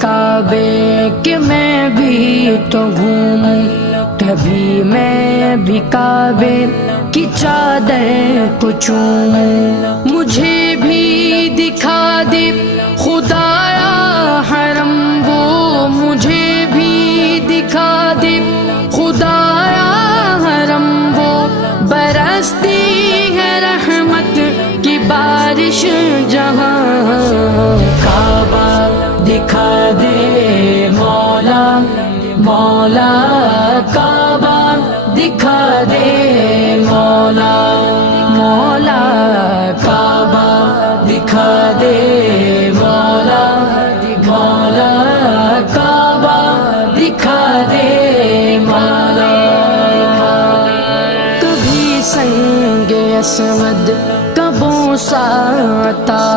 کعبے کہ میں بھی تو گھوموں، کبھی میں بھی کعبے کی چادر کو چوموں، مجھے بھی دکھا دے خدایا حرم وہ، مجھے بھی دکھا دے خدایا حرم وہ، برستی ہے رحمت کی بارش جہاں، کعبہ دکھا دے مولا مولا، کعبہ دکھا دے مولا مولا، کعبہ دکھا دے مولا مولا، کعبہ دکھا دے مولا۔ کبھی سنگ اسود کا بوسہ عطا